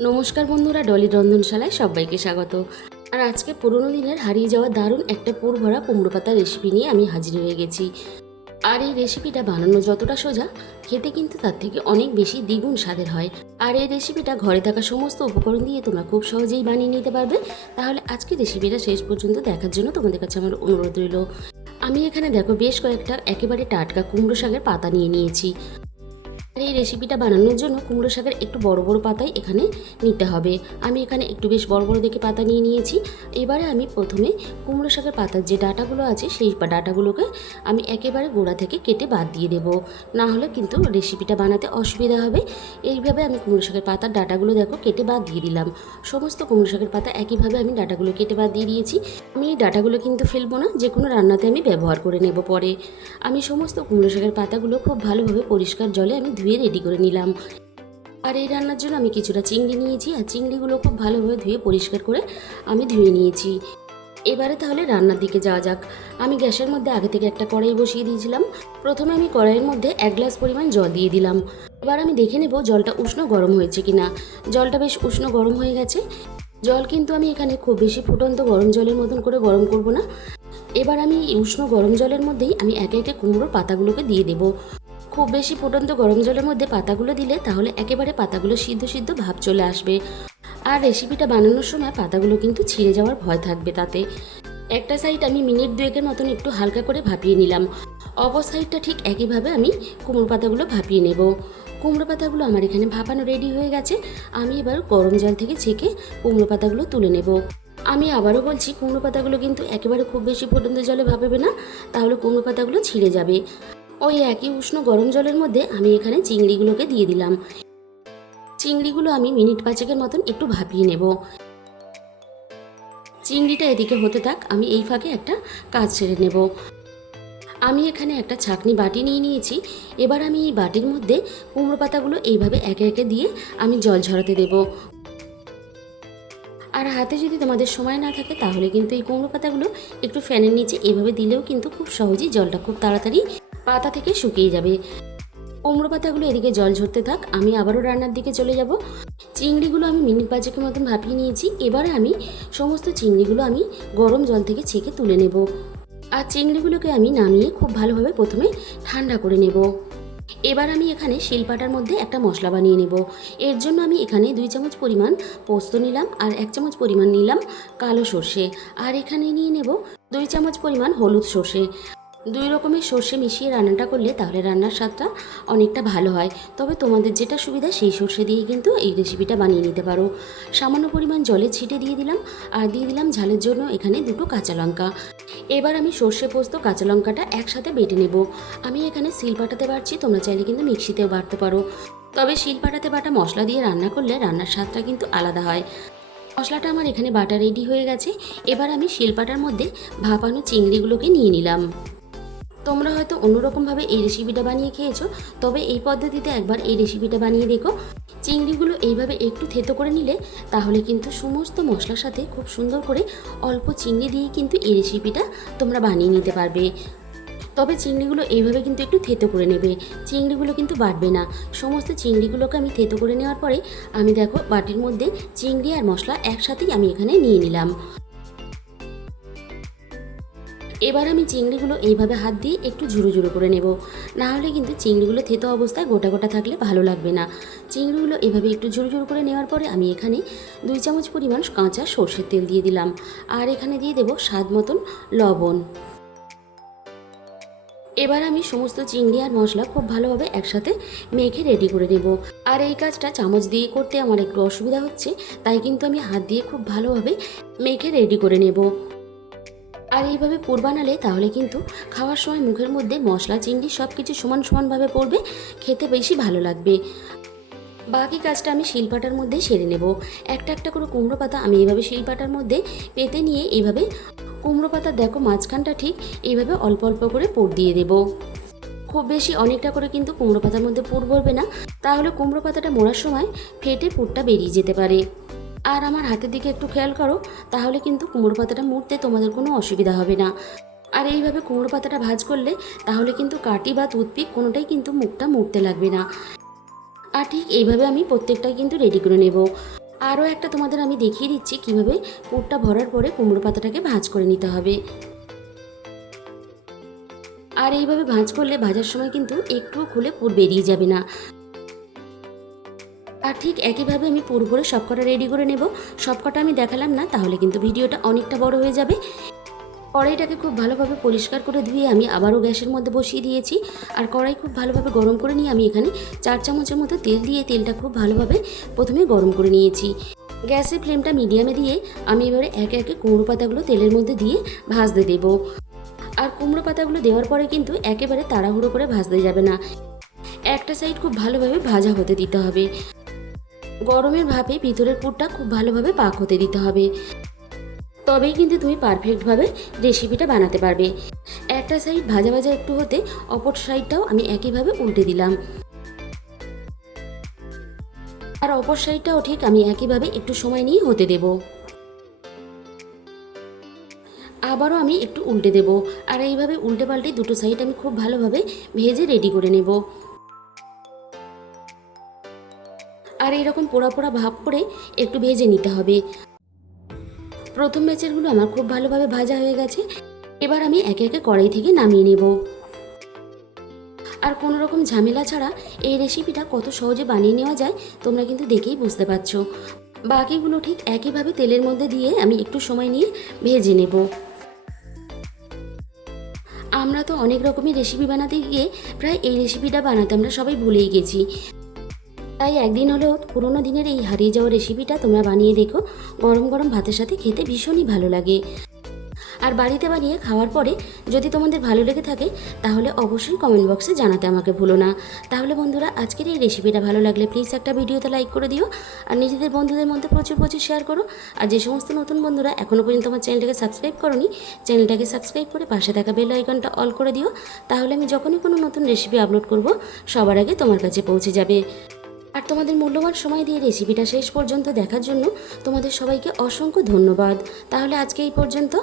নমস্কার বন্ধুরা, dolirrondhanshala সবাইকে স্বাগত। আর আজকে পুরোনো দিনের হারিয়ে যাওয়া দারুণ একটা পুরভরা কুমড়ো পাতা রেসিপি নিয়ে আমি হাজির হয়ে গেছি। আর এই রেসিপিটা বানানো যতটা সোজা, খেতে কিন্তু তার থেকে অনেক বেশি দ্বিগুণ স্বাদের হয়। আর এই রেসিপিটা ঘরে থাকা সমস্ত উপকরণ দিয়ে তোমরা খুব সহজেই বানিয়ে নিতে পারবে। তাহলে আজকে রেসিপিটা শেষ পর্যন্ত দেখার জন্য তোমাদের কাছে আমার অনুরোধ রইল। আমি এখানে দেখো বেশ কয়েকটা একেবারে টাটকা কুমড়ো শাকের পাতা নিয়ে নিয়েছি। আর এই রেসিপিটা বানানোর জন্য কুমড়ো শাকের একটু বড় বড় পাতাই এখানে নিতে হবে। আমি এখানে একটু বেশ বড় বড় দেখে পাতা নিয়ে নিয়েছি। এবারে আমি প্রথমে কুমড়ো শাকের পাতার যে ডাঁটাগুলো আছে সেই ডাঁটাগুলোকে আমি একেবারে গোড়া থেকে কেটে বাদ দিয়ে দেবো, না হলে কিন্তু রেসিপিটা বানাতে অসুবিধা হবে। এইভাবে আমি কুমড়ো শাকের পাতার ডাঁটাগুলো দেখো কেটে বাদ দিয়ে দিলাম। সমস্ত কুমড়ো শাকের পাতা একইভাবে আমি ডাঁটাগুলো কেটে বাদ দিয়ে দিয়েছি। আমি এই ডাঁটাগুলো কিন্তু ফেলবো না, যে কোনো রান্নাতে আমি ব্যবহার করে নেব পরে। আমি সমস্ত কুমড়ো শাকের পাতাগুলো খুব ভালোভাবে পরিষ্কার জলে আমি ধুয়ে রেডি করে নিলাম। আর এই রান্নার জন্য আমি কিছুটা চিংড়ি নিয়েছি, আর চিংড়িগুলো খুব ভালোভাবে ধুয়ে পরিষ্কার করে আমি ধুয়ে নিয়েছি। এবারে তাহলে রান্নার দিকে যাওয়া যাক। আমি গ্যাসের মধ্যে আগে থেকে একটা কড়াই বসিয়ে দিয়েছিলাম। প্রথমে আমি কড়াইয়ের মধ্যে 1 গ্লাস পরিমাণ জল দিয়ে দিলাম। এবার আমি দেখে নেব জলটা উষ্ণ গরম হয়েছে কিনা। জলটা বেশ উষ্ণ গরম হয়ে গেছে। জল কিন্তু আমি এখানে খুব বেশি ফুটন্ত গরম জলের মতন করে গরম করব না। এবার আমি এই উষ্ণ গরম জলের মধ্যেই আমি একে একে কুমড়োর পাতাগুলোকে দিয়ে দেব। খুব বেশি ফুটন্ত গরম জলের মধ্যে পাতাগুলো দিলে তাহলে একেবারে পাতাগুলো সিদ্ধ সিদ্ধ ভাব চলে আসবে। আর রেসিপিটা বানানোর সময় পাতাগুলো কিন্তু ছিঁড়ে যাওয়ার ভয় থাকবে তাতে। একটা সাইড আমি মিনিট 2-এর মতন একটু হালকা করে ভাপিয়ে নিলাম। অপর সাইডটা ঠিক একইভাবে আমি কুমড়ো পাতাগুলো ভাপিয়ে নেব। কুমড়ো পাতাগুলো আমার এখানে ভাপানো রেডি হয়ে গেছে। আমি এবার গরম জল থেকে ছেঁকে কুমড়ো পাতাগুলো তুলে নেব। আমি আবারও বলছি, কুমড়ো পাতাগুলো কিন্তু একেবারে খুব বেশি ফুটন্ত জলে ভাপাবে না, তাহলে কুমড়ো পাতাগুলো ছিঁড়ে যাবে। ওই একই উষ্ণ গরম জলের মধ্যে আমি এখানে চিংড়িগুলোকে দিয়ে দিলাম। চিংড়িগুলো আমি মিনিট 5-এর মতন একটু ভাপিয়ে নেব। চিংড়িটা এদিকে হতে থাক, আমি এই ফাঁকে একটা কাজ সেরে নেব। আমি এখানে একটা ছাঁকনি বাটি নিয়ে নিয়েছি। এবার আমি এই বাটির মধ্যে কুমড়ো পাতাগুলো এইভাবে একে একে দিয়ে আমি জল ঝরাতে দেব। আর হাতে যদি তোমাদের সময় না থাকে তাহলে কিন্তু এই কুমড়ো পাতাগুলো একটু ফ্যানের নিচে এভাবে দিলেও কিন্তু খুব সহজেই জলটা খুব তাড়াতাড়ি পাতা থেকে শুকিয়ে যাবে। কুমড়ো পাতাগুলো এদিকে জল ঝরতে থাক, আমি আবারও রান্নার দিকে চলে যাব। চিংড়িগুলো আমি মিনিট 5-এর মতন ভাপিয়ে নিয়েছি। এবারে আমি সমস্ত চিংড়িগুলো আমি গরম জল থেকে ছেঁকে তুলে নেব। আর চিংড়িগুলোকে আমি নামিয়ে খুব ভালোভাবে প্রথমে ঠান্ডা করে নেব। এবার আমি এখানে শিলপাটার মধ্যে একটা মশলা বানিয়ে নেব। এর জন্য আমি এখানে 2 চামচ পরিমাণ পোস্ত নিলাম, আর 1 চামচ পরিমাণ নিলাম কালো সর্ষে, আর এখানে নিয়ে নেব 2 চামচ পরিমাণ হলুদ সর্ষে। 2 রকমের সর্ষে মিশিয়ে রান্নাটা করলে তাহলে রান্নার স্বাদটা অনেকটা ভালো হয়। তবে তোমাদের যেটা সুবিধা সেই সর্ষে দিয়ে কিন্তু এই রেসিপিটা বানিয়ে নিতে পারো। সামান্য পরিমাণ জলে ছিটে দিয়ে দিলাম, আর দিয়ে দিলাম ঝালের জন্য এখানে 2টো কাঁচা লঙ্কা। এবার আমি সর্ষে পোস্ত কাঁচা লঙ্কাটা একসাথে বেটে নেব। আমি এখানে শিলপাটাতে বাটছি, তোমরা চাইলে কিন্তু মিক্সিতেও বাটতে পারো। তবে শিলপাটাতে বাটা মশলা দিয়ে রান্না করলে রান্নার স্বাদটা কিন্তু আলাদা হয়। মশলাটা আমার এখানে বাটা রেডি হয়ে গেছে। এবার আমি শিলপাটার মধ্যে ভাপানো চিংড়িগুলোকে নিয়ে নিলাম। তোমরা হয়তো অন্যরকমভাবে এই রেসিপিটা বানিয়ে খেয়েছো, তবে এই পদ্ধতিতে একবার এই রেসিপিটা বানিয়ে দেখো। চিংড়িগুলো এইভাবে একটু থেতো করে নিলে তাহলে কিন্তু সমস্ত মশলার সাথে খুব সুন্দর করে অল্প চিংড়ি দিয়েই কিন্তু এই রেসিপিটা তোমরা বানিয়ে নিতে পারবে। তবে চিংড়িগুলো এইভাবে কিন্তু একটু থেতো করে নেবে, চিংড়িগুলো কিন্তু বাটবে না। সমস্ত চিংড়িগুলোকে আমি থেতো করে নেওয়ার পরে আমি দেখো বাটির মধ্যে চিংড়ি আর মশলা একসাথেই আমি এখানে নিয়ে নিলাম। এবার আমি চিংড়িগুলো এইভাবে হাত দিয়ে একটু ঝুরো ঝুরো করে নেব, না হলে কিন্তু চিংড়িগুলো থেতো অবস্থায় গোটা গোটা থাকলে ভালো লাগবে না। চিংড়িগুলো এইভাবে একটু ঝুরো ঝুরো করে নেওয়ার পরে আমি এখানে 2 চামচ পরিমাণ কাঁচা সর্ষের তেল দিয়ে দিলাম, আর এখানে দিয়ে দেব স্বাদ মতন লবণ। এবার আমি সমস্ত চিংড়ি আর মশলা খুব ভালোভাবে একসাথে মেখে রেডি করে নেব। আর এই কাজটা চামচ দিয়ে করতে আমার একটু অসুবিধা হচ্ছে, তাই কিন্তু আমি হাত দিয়ে খুব ভালোভাবে মেখে রেডি করে নেব। আর এইভাবে পুর বানালে তাহলে কিন্তু খাওয়ার সময় মুখের মধ্যে মশলা চিংড়ি সব কিছু সমান সমানভাবে পড়বে, খেতে বেশি ভালো লাগবে। বাকি কাজটা আমি শিলপাটার মধ্যে সেরে নেব। একটা একটা করে কুমড়ো পাতা আমি এইভাবে শিলপাটার মধ্যে পেতে নিয়ে এইভাবে কুমড়ো পাতা দেখো মাঝখানটা ঠিক এইভাবে অল্প অল্প করে পুর দিয়ে দেব। খুব বেশি অনেকটা করে কিন্তু কুমড়ো পাতার মধ্যে পুর ভরবে না, তাহলে কুমড়ো পাতাটা মোড়ার সময় ফেটে পুরটা বেরিয়ে যেতে পারে। আর আমার হাতের দিকে একটু খেয়াল করো, তাহলে কিন্তু কুমড়ো পাতাটা মুড়তে তোমাদের কোনো অসুবিধা হবে না। আর এইভাবে কুমড়ো পাতাটা ভাজ করলে তাহলে কিন্তু কাঁটি বা টুথপিক কোনোটাই কিন্তু মুখটা মুড়তে লাগবে না। আর ঠিক এইভাবে আমি প্রত্যেকটাই কিন্তু রেডি করে নেব। আরও একটা তোমাদের আমি দেখিয়ে দিচ্ছি কিভাবে পুরটা ভরার পরে কুমড়ো পাতাটাকে ভাঁজ করে নিতে হবে। আর এইভাবে ভাঁজ করলে ভাজার সময় কিন্তু একটু খুলে পুর বেরিয়ে যাবে না। আর ঠিক একইভাবে আমি পুর ভরে সবকটা রেডি করে নেব। সবকটা আমি দেখালাম না, তাহলে কিন্তু ভিডিওটা অনেকটা বড় হয়ে যাবে। কড়াইটাকে খুব ভালোভাবে পরিষ্কার করে ধুয়ে আমি আবারও গ্যাসের মধ্যে বসিয়ে দিয়েছি। আর কড়াই খুব ভালোভাবে গরম করে নিয়ে আমি এখানে 4 চামচের মতো তেল দিয়ে তেলটা খুব ভালোভাবে প্রথমে গরম করে নিয়েছি। গ্যাসের ফ্লেমটা মিডিয়ামে দিয়ে আমি এবারে একে একে কুমড়ো পাতাগুলো তেলের মধ্যে দিয়ে ভাজতে দেবো। আর কুমড়ো পাতাগুলো দেওয়ার পরে কিন্তু একেবারে তাড়াহুড়ো করে ভাজতে যাবে না, একটা সাইড খুব ভালোভাবে ভাজা হতে দিতে হবে। গরমের ভাপে ভিতরের পুরটা খুব ভালোভাবে পাক হতে দিতে হবে, তবেই কিন্তু তুমি পারফেক্টভাবে রেসিপিটা বানাতে পারবে। একটা সাইড ভাজা ভাজা একটু হতে অপর সাইডটাও আমি একইভাবে উল্টে দিলাম। আর অপর সাইডটাও ঠিক আমি একইভাবে একটু সময় নিয়ে হতে দেব। আবারও আমি একটু উল্টে দেব। আর এইভাবে উল্টে পাল্টে দুটো সাইড আমি খুব ভালোভাবে ভেজে রেডি করে নেব। আর এরকম পোড়া পোড়া ভাব করে একটু ভেজে নিতে হবে। প্রথম ব্যাচেরগুলো আমার খুব ভালোভাবে ভাজা হয়ে গেছে। এবার আমি একে একে কড়াই থেকে নামিয়ে নেব। আর কোনো রকম ঝামেলা ছাড়া এই রেসিপিটা কত সহজে বানিয়ে নেওয়া যায় তোমরা কিন্তু দেখেই বুঝতে পারছো। বাকিগুলো ঠিক একইভাবে তেলের মধ্যে দিয়ে আমি একটু সময় নিয়ে ভেজে নেব। আমরা তো অনেক রকমের রেসিপি বানাতে গিয়ে প্রায় এই রেসিপিটা বানাতে আমরা সবাই ভুলেই গেছি। তাই একদিন হলেও পুরোনো দিনের এই হারিয়ে যাওয়া রেসিপিটা তোমরা বানিয়ে দেখো। গরম গরম ভাতের সাথে খেতে ভীষণই ভালো লাগে। আর বাড়িতে বানিয়ে খাওয়ার পরে যদি তোমাদের ভালো লেগে থাকে তাহলে অবশ্যই কমেন্ট বক্সে জানাতে আমাকে ভুলো না। তাহলে বন্ধুরা, আজকের এই রেসিপিটা ভালো লাগলে প্লিজ একটা ভিডিওতে লাইক করে দিও। আর নিজেদের বন্ধুদের মধ্যে প্রচুর প্রচুর শেয়ার করো। আর যে সমস্ত নতুন বন্ধুরা এখনও পর্যন্ত আমার চ্যানেলটাকে সাবস্ক্রাইব করোনি, চ্যানেলটাকে সাবস্ক্রাইব করে পাশে থাকা বেল আইকনটা অল করে দিও। তাহলে আমি যখনই কোনো নতুন রেসিপি আপলোড করব সবার আগে তোমার কাছে পৌঁছে যাবে। আর তোমাদের মূল্যবান সময় দিয়ে রেসিপিটা শেষ পর্যন্ত দেখার জন্য তোমাদের সবাইকে অসংখ্য ধন্যবাদ। তাহলে আজকে এই পর্যন্ত।